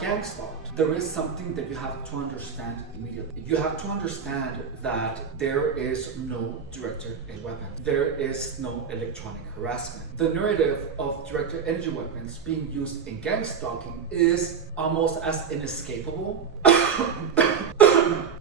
gang stalked, there is something that you have to understand immediately. You have to understand that there is no directed energy weapon. There is no electronic harassment. The narrative of directed energy weapons being used in gang stalking is almost as inescapable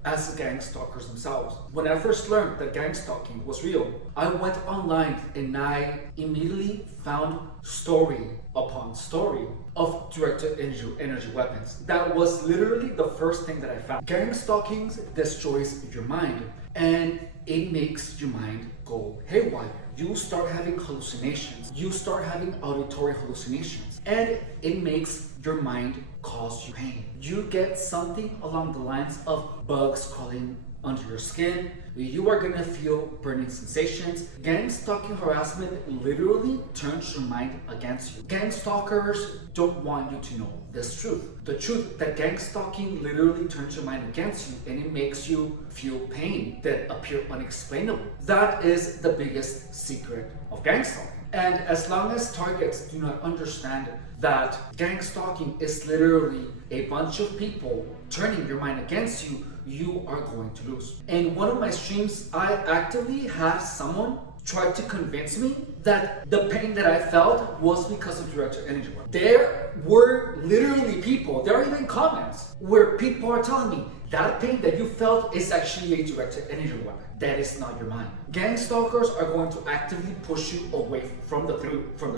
as gang stalkers themselves. When I first learned that gang stalking was real, I went online and I immediately found story upon story of directed energy weapons. That was literally the first thing that I found. Gang stalking destroys your mind and it makes your mind go haywire. You start having hallucinations. You start having auditory hallucinations. And it makes your mind cause you pain. You get something along the lines of bugs crawling under your skin. You are gonna feel burning sensations. Gang stalking harassment literally turns your mind against you. Gang stalkers don't want you to know this truth. The truth that gang stalking literally turns your mind against you and it makes you feel pain that appear unexplainable. That is the biggest secret of gang stalking. And as long as targets do not understand that gang stalking is literally a bunch of people turning your mind against you, you are going to lose. In one of my streams, I actively had someone try to convince me that the pain that I felt was because of directed energy weapons. There were literally people, there are even comments where people are telling me that pain that you felt is actually a directed energy weapon. That is not your mind. Gang stalkers are going to actively push you away from the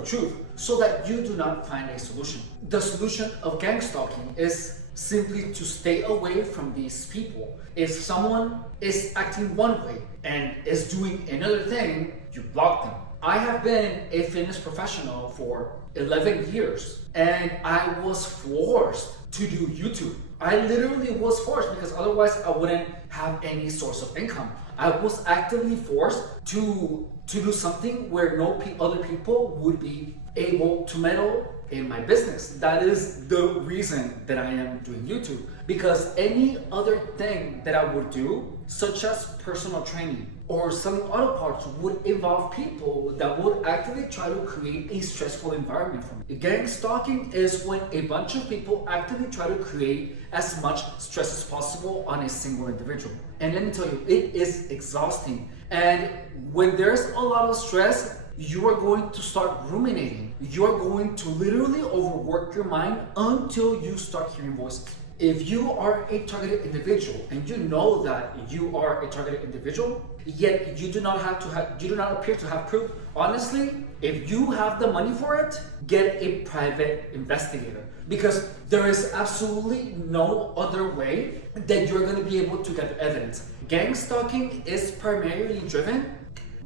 truth so that you do not find a solution. The solution of gang stalking is simply to stay away from these people. If someone is acting one way and is doing another thing, you block them. I have been a fitness professional for 11 years and I was forced to do YouTube. I literally was forced because otherwise I wouldn't have any source of income. I was actively forced to do something where no other people would be able to meddle in my business. That is the reason that I am doing YouTube. Because any other thing that I would do, such as personal training or selling auto parts, would involve people that would actively try to create a stressful environment for me. Gang stalking is when a bunch of people actively try to create as much stress as possible on a single individual. And let me tell you, it is exhausting. And when there's a lot of stress, you are going to start ruminating. You're going to literally overwork your mind until you start hearing voices. If you are a targeted individual and you know that you are a targeted individual, yet you do not appear to have proof, honestly, if you have the money for it, get a private investigator. Because there is absolutely no other way that you're going to be able to get evidence. Gang stalking is primarily driven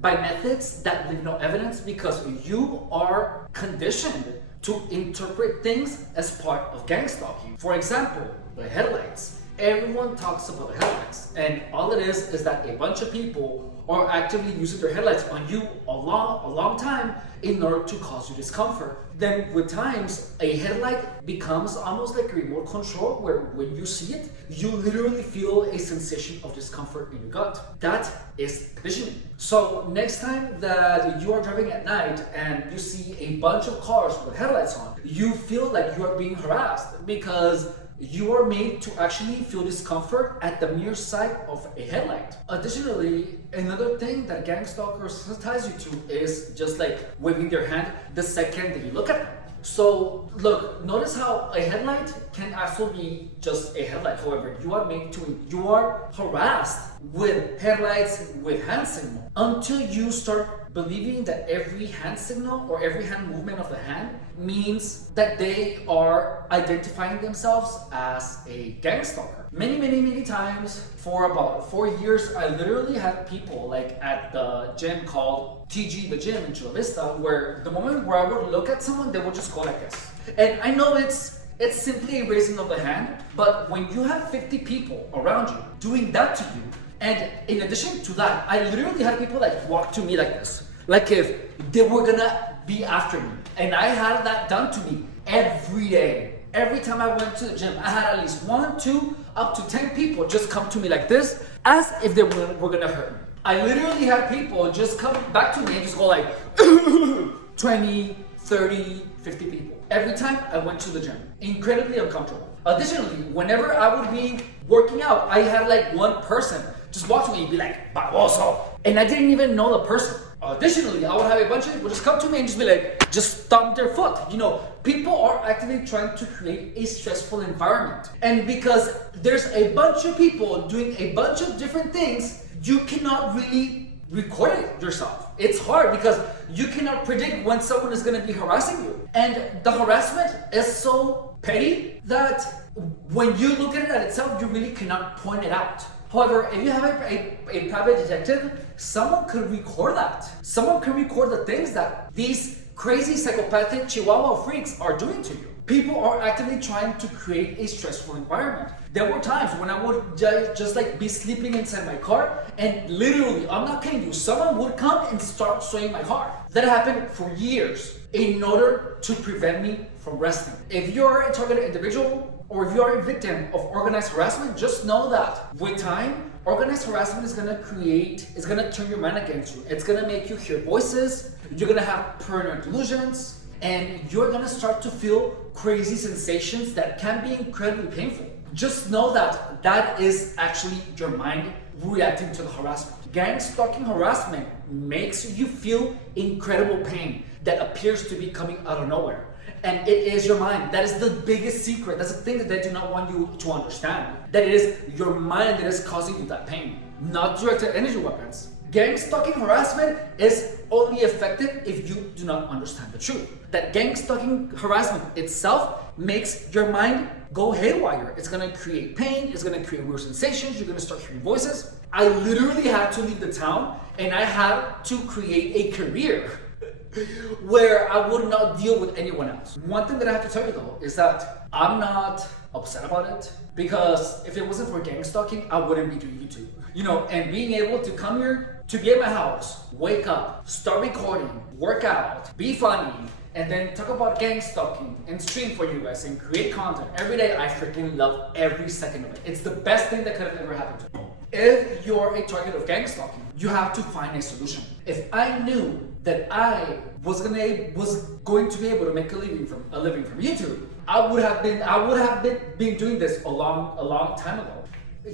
by methods that leave no evidence because you are conditioned to interpret things as part of gang stalking. For example, the headlights. Everyone talks about the headlights, and all it is that a bunch of people are actively using their headlights on you a long time in order to cause you discomfort. Then with times, a headlight becomes almost like a remote control where when you see it, you literally feel a sensation of discomfort in your gut. That is conditioning. So next time that you are driving at night and you see a bunch of cars with headlights on, you feel like you are being harassed because you are made to actually feel discomfort at the mere sight of a headlight. Additionally, another thing that gang stalkers sensitize you to is just like waving their hand the second that you look at them. So look, notice how a headlight can also be just a headlight. However, you are harassed with headlights with hand signal until you start believing that every hand signal or every hand movement of the hand means that they are identifying themselves as a gang stalker. Many times for about 4 years, I literally had people like at the gym called TG the Gym in Chula Vista, where the moment where I would look at someone, they would just go like this. And I know it's simply a raising of the hand, but when you have 50 people around you doing that to you, and in addition to that, I literally had people like walk to me like this, like if they were gonna be after me. And I had that done to me every day. Every time I went to the gym, I had at least 1, 2, up to 10 people just come to me like this, as if they were gonna hurt me. I literally had people just come back to me and just go like 20, 30, 50 people. Every time I went to the gym. Incredibly uncomfortable. Additionally, whenever I would be working out, I had like one person just watch me and be like, baboso. And I didn't even know the person. Additionally, I would have a bunch of people just come to me and just be like, just stomp their foot. You know, people are actively trying to create a stressful environment. And because there's a bunch of people doing a bunch of different things, you cannot really record it yourself. It's hard because you cannot predict when someone is going to be harassing you. And the harassment is so petty that when you look at it at itself, you really cannot point it out. However, if you have a private detective, someone could record that. Someone can record the things that these crazy psychopathic Chihuahua freaks are doing to you. People are actively trying to create a stressful environment. There were times when I would just like be sleeping inside my car and literally, I'm not kidding you, someone would come and start swaying my car. That happened for years in order to prevent me from resting. If you're a targeted individual, or if you are a victim of organized harassment, just know that with time, organized harassment is gonna turn your mind against you. It's gonna make you hear voices, you're gonna have paranoid delusions, and you're gonna start to feel crazy sensations that can be incredibly painful. Just know that that is actually your mind reacting to the harassment. Gang stalking harassment makes you feel incredible pain that appears to be coming out of nowhere. And it is your mind. That is the biggest secret. That's the thing that they do not want you to understand. That it is your mind that is causing you that pain, not directed energy weapons. Gang stalking harassment is only effective if you do not understand the truth. That gang stalking harassment itself makes your mind go haywire. It's gonna create pain, it's gonna create weird sensations, you're gonna start hearing voices. I literally had to leave the town and I had to create a career where I would not deal with anyone else. One thing that I have to tell you though is that I'm not upset about it, because if it wasn't for gang stalking, I wouldn't be doing YouTube. You know, and being able to come here, to be at my house, wake up, start recording, work out, be funny, and then talk about gang stalking and stream for you guys and create content every day, I freaking love every second of it. It's the best thing that could have ever happened to me. If you're a target of gang stalking, you have to find a solution. If I knew that I was going to be able to make a living from YouTube, I would have been doing this a long time ago.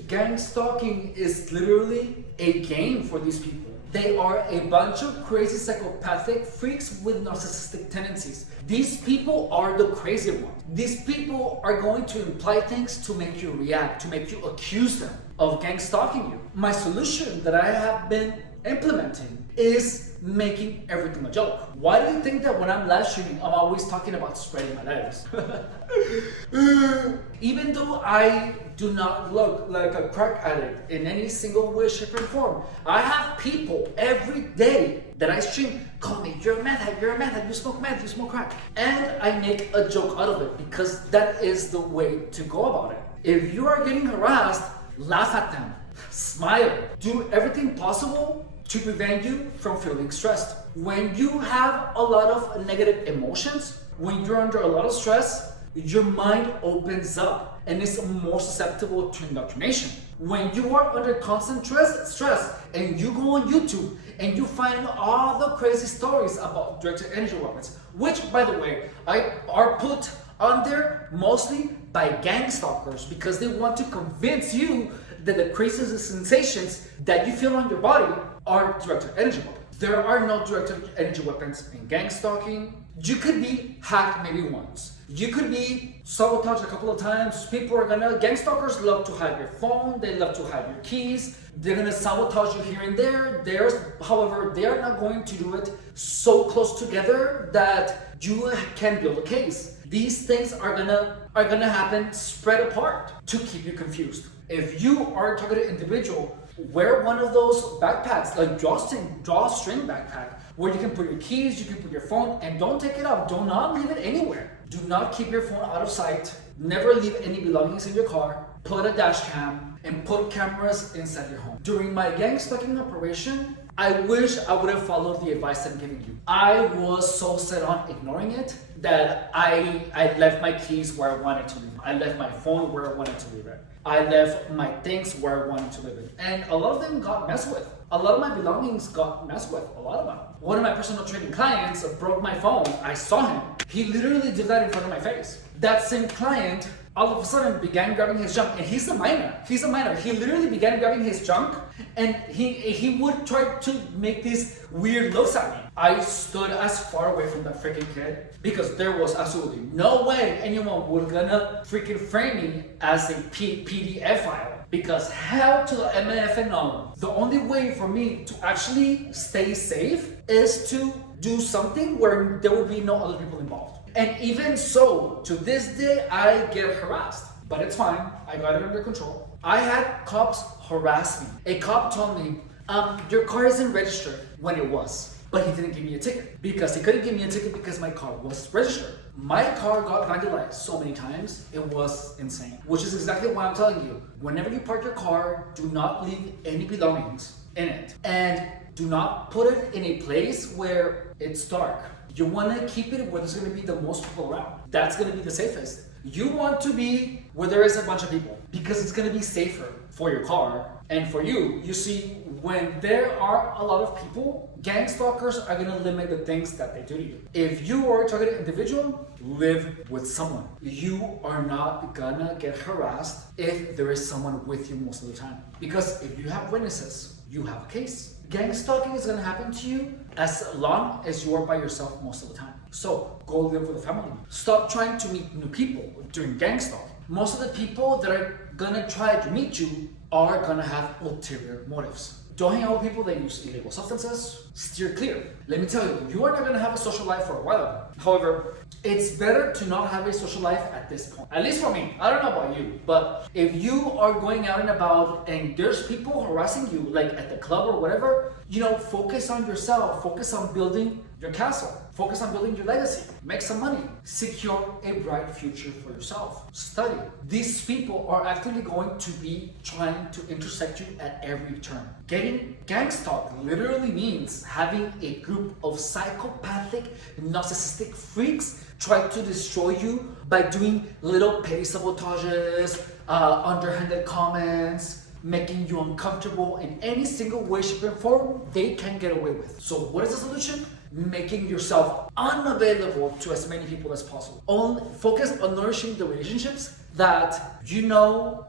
Gang stalking is literally a game for these people. They are a bunch of crazy psychopathic freaks with narcissistic tendencies. These people are the crazy ones. These people are going to imply things to make you react, to make you accuse them of gang stalking you. My solution that I have been implementing is making everything a joke. Why do you think that when I'm live streaming, I'm always talking about spreading my legs? Even though I do not look like a crack addict in any single way, shape, or form, I have people every day that I stream call me, you're a meth head, you smoke meth, you smoke crack. And I make a joke out of it because that is the way to go about it. If you are getting harassed, laugh at them, smile, do everything possible to prevent you from feeling stressed. When you have a lot of negative emotions, when you're under a lot of stress, your mind opens up and is more susceptible to indoctrination. When you are under constant stress and you go on YouTube and you find all the crazy stories about directed energy weapons, which by the way, are put on there mostly by gang stalkers because they want to convince you that the crazy sensations that you feel on your body are directed energy weapons. There are no directed energy weapons in gang stalking. You could be hacked maybe once. You could be sabotaged a couple of times. Gang stalkers love to hide your phone. They love to hide your keys. They're gonna sabotage you here and there. However, they are not going to do it so close together that you can build a case. These things are gonna happen spread apart to keep you confused. If you are a targeted individual, wear one of those backpacks, like drawstring backpack, where you can put your keys, you can put your phone, and don't take it off. Do not leave it anywhere. Do not keep your phone out of sight. Never leave any belongings in your car. Put a dash cam and put cameras inside your home. During my gang stalking operation, I wish I would have followed the advice I'm giving you. I was so set on ignoring it that I left my keys where I wanted to leave them. I left my phone where I wanted to leave it. I left my things where I wanted to leave it. And a lot of them got messed with. A lot of my belongings got messed with, a lot of them. One of my personal training clients broke my phone. I saw him. He literally did that in front of my face. That same client all of a sudden began grabbing his junk, and he's a minor. He's a minor. He literally began grabbing his junk, and he would try to make these weird looks at me. I stood as far away from that freaking kid because there was absolutely no way anyone was gonna freaking frame me as a PDF file. Because hell to the MFNO. The only way for me to actually stay safe is to do something where there will be no other people involved. And even so, to this day, I get harassed. But it's fine, I got it under control. I had cops harass me. A cop told me, your car isn't registered, when it was. But he didn't give me a ticket because he couldn't give me a ticket because my car was registered. My car got vandalized so many times, it was insane. Which is exactly why I'm telling you, whenever you park your car, do not leave any belongings in it. And do not put it in a place where it's dark. You want to keep it where there's going to be the most people around. That's going to be the safest. You want to be where there is a bunch of people because it's going to be safer for your car and for you. You see, when there are a lot of people, gang stalkers are going to limit the things that they do to you. If you are a targeted individual, live with someone. You are not gonna get harassed if there is someone with you most of the time. Because if you have witnesses, you have a case. Gang stalking is gonna happen to you as long as you are by yourself most of the time. So go live with a family. Stop trying to meet new people during gang stalking. Most of the people that are gonna try to meet you are gonna have ulterior motives. Don't hang out with people that use illegal substances. Steer clear. Let me tell you, you are not going to have a social life for a while. However, it's better to not have a social life at this point. At least for me. I don't know about you. But if you are going out and about and there's people harassing you, like at the club or whatever, focus on yourself. Focus on building your castle. Focus on building your legacy. Make some money. Secure a bright future for yourself. Study. These people are actively going to be trying to intersect you at every turn. Getting gang stalked literally means having a group of psychopathic, narcissistic freaks try to destroy you by doing little petty sabotages, underhanded comments, making you uncomfortable in any single way, shape, and form they can get away with. So what is the solution? Making yourself unavailable to as many people as possible. Focus on nourishing the relationships that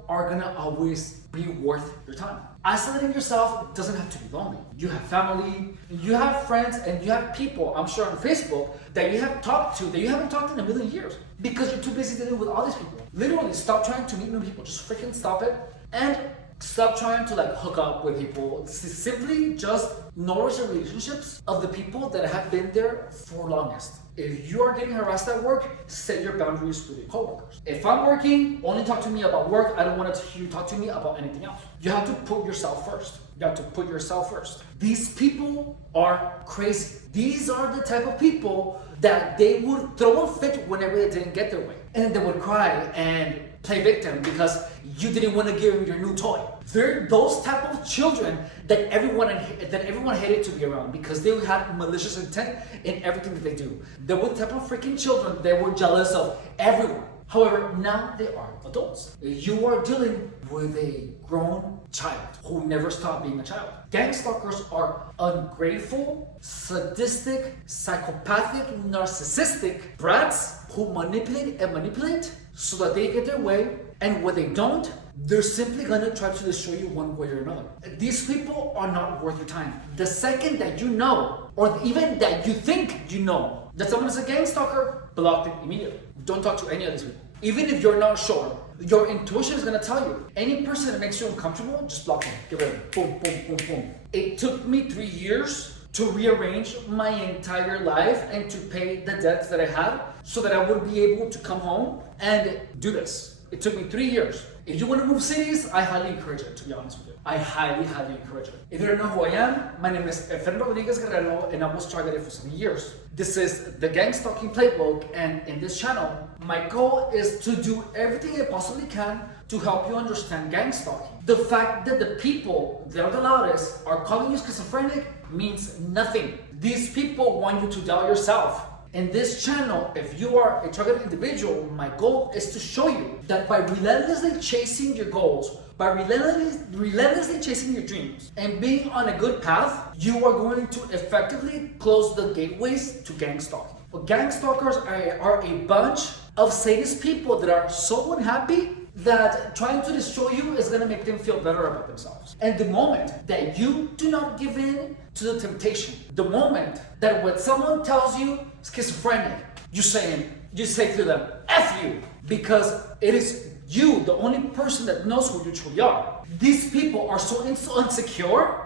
are gonna always be worth your time. Isolating yourself doesn't have to be lonely. You have family, you have friends, and you have people, I'm sure on Facebook, that you have talked to, that you haven't talked in a million years because you're too busy dealing with all these people. Literally, stop trying to meet new people. Just freaking stop it. And stop trying to hook up with people. Simply just nourish the relationships of the people that have been there for longest. If you are getting harassed at work, set your boundaries with your coworkers. If I'm working, only talk to me about work. I don't want to hear you talk to me about anything else. You have to put yourself first. You have to put yourself first. These people are crazy. These are the type of people that they would throw a fit whenever they didn't get their way. And they would cry and play victim because you didn't want to give them your new toy. They're those type of children that everyone hated to be around because they had malicious intent in everything that they do. They were the type of freaking children that were jealous of everyone. However, now they are adults. You are dealing with a grown child who never stopped being a child. Gang stalkers are ungrateful, sadistic, psychopathic, narcissistic brats who manipulate so that they get their way, and when they don't, they're simply gonna try to destroy you one way or another. These people are not worth your time. The second that you know, or even that you think you know, that someone is a gang stalker, block them immediately. Don't talk to any of these people. Even if you're not sure, your intuition is gonna tell you. Any person that makes you uncomfortable, just block them. Get rid of them. Boom, boom, boom, boom. It took me 3 years to rearrange my entire life and to pay the debts that I had so that I would be able to come home and do this. It took me 3 years. If you want to move cities, I highly encourage it, to be honest with you. I highly encourage it. If you don't know who I am, my name is Efren Rodriguez Guerrero, and I was targeted for 7 years. This is the Gang Stalking Playbook, and in this channel, my goal is to do everything I possibly can to help you understand gang stalking. The fact that the people that are the loudest are calling you schizophrenic means nothing. These people want you to doubt yourself. In this channel, if you are a targeted individual, my goal is to show you that by relentlessly chasing your goals, by relentlessly chasing your dreams, and being on a good path, you are going to effectively close the gateways to gang stalking. Well, gang stalkers are a bunch of sadist people that are so unhappy that trying to destroy you is gonna make them feel better about themselves. And the moment that you do not give in to the temptation, the moment that when someone tells you schizophrenic, you say to them, F you, because it is you, the only person that knows who you truly are. These people are so insecure,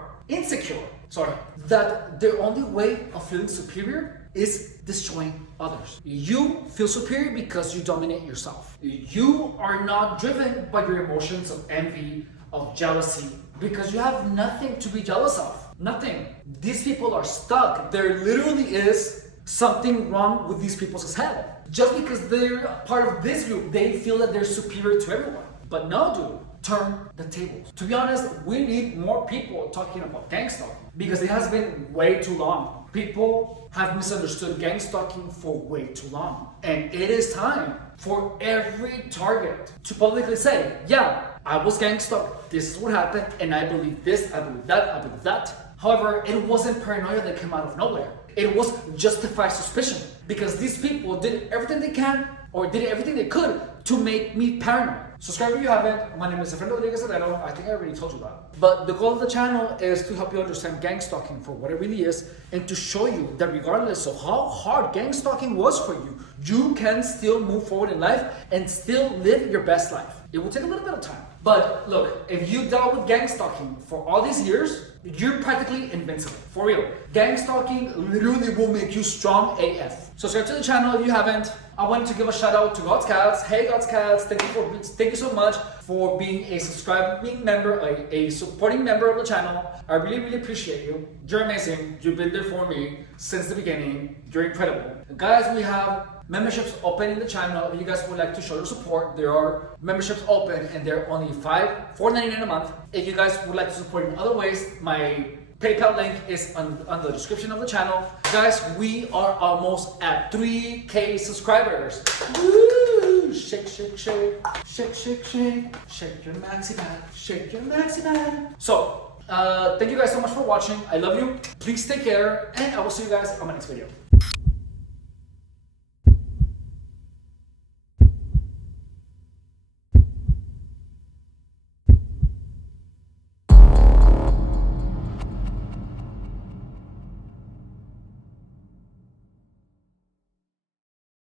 that their only way of feeling superior is destroying others. You feel superior because you dominate yourself. You are not driven by your emotions of envy, of jealousy, because you have nothing to be jealous of. Nothing. These people are stuck. There literally is something wrong with these people's head. Just because they're part of this group, they feel that they're superior to everyone. But no, dude. Turn the tables. To be honest, we need more people talking about gang stalking because it has been way too long. People have misunderstood gang stalking for way too long. And it is time for every target to publicly say, yeah, I was gang stalked, this is what happened, and I believe this, I believe that, I believe that. However, it wasn't paranoia that came out of nowhere. It was justified suspicion because these people did everything they can or did everything they could to make me paranoid. Subscribe if you haven't. My name is Efren Rodriguez. I think I already told you that. But the goal of the channel is to help you understand gang stalking for what it really is and to show you that regardless of how hard gang stalking was for you, you can still move forward in life and still live your best life. It will take a little bit of time. But look, if you dealt with gang stalking for all these years, you're practically invincible. For real. Gang stalking literally will make you strong AF. Subscribe to the channel if you haven't. I wanted to give a shout out to God's Cats. Hey God's Cats, thank you so much for being a subscribing member, a supporting member of the channel. I really, really appreciate you. You're amazing. You've been there for me since the beginning. You're incredible. Guys, we have memberships open in the channel. If you guys would like to show your support, there are memberships open and they're only $4.99 a month. If you guys would like to support in other ways, my PayPal link is on the description of the channel. Guys, we are almost at 3K subscribers. Woo! Shake, shake, shake, shake, shake, shake, shake your maxi pad, shake your maxi pad. So, thank you guys so much for watching. I love you. Please take care, and I will see you guys on my next video.